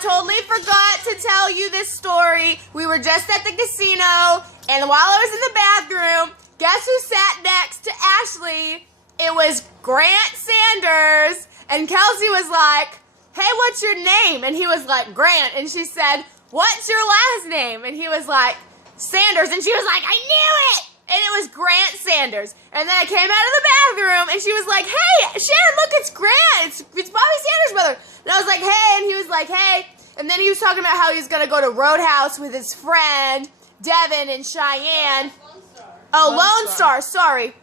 totally forgot to tell you this story. We were just at the casino, and while I was in the bathroom, guess who sat next to Ashley? It was Grant Sanders, and Kelsey was like, hey, what's your name? And he was like, Grant, and she said, what's your last name? And he was like, Sanders, and she was like, I knew it! And it was Grant Sanders. And then I came out of the bathroom, and she was like, hey, Sharon, look, it's Grant. It's Bobby Sanders' brother. And I was like, hey, and he was like, hey. And then he was talking about how he was going to go to Roadhouse with his friend, Devin and Cheyenne. Lone Star, sorry.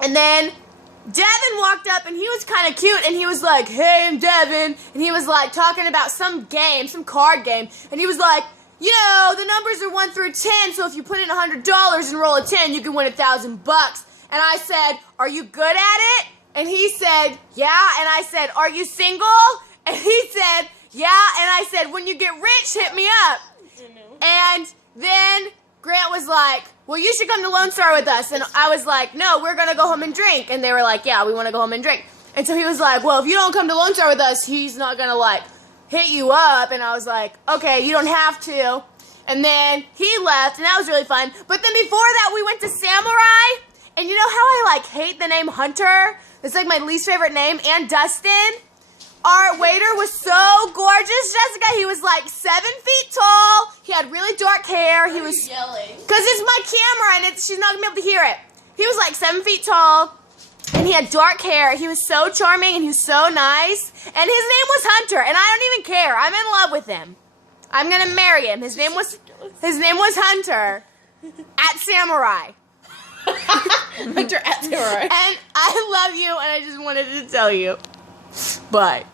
And then Devin walked up, and he was kind of cute, and he was like, hey, I'm Devin. And he was like talking about some game, some card game. And he was like, you know, the numbers are 1 through 10, so if you put in $100 and roll a 10, you can win $1,000. And I said, are you good at it? And he said, yeah. And I said, are you single? And he said, yeah. And I said, when you get rich, hit me up. And then Grant was like, well, you should come to Lone Star with us. And I was like, no, we're going to go home and drink. And they were like, yeah, we want to go home and drink. And so he was like, well, if you don't come to Lone Star with us, he's not going to, like, hit you up. And I was like, okay, you don't have to. And then he left, and that was really fun. But then before that, we went to Samurai. And you know how I, like, hate the name Hunter? It's, like, my least favorite name. And Dustin. Our waiter was so gorgeous, Jessica. He was, like, 7 feet tall. He had really dark hair. He was yelling. Because it's my camera, and she's not going to be able to hear it. He was, like, 7 feet tall. And he had dark hair. He was so charming, and he was so nice. And his name was Hunter, and I don't even care. I'm in love with him. I'm going to marry him. His name was Hunter at Samurai. Hunter at Samurai. And I love you, and I just wanted to tell you. Bye.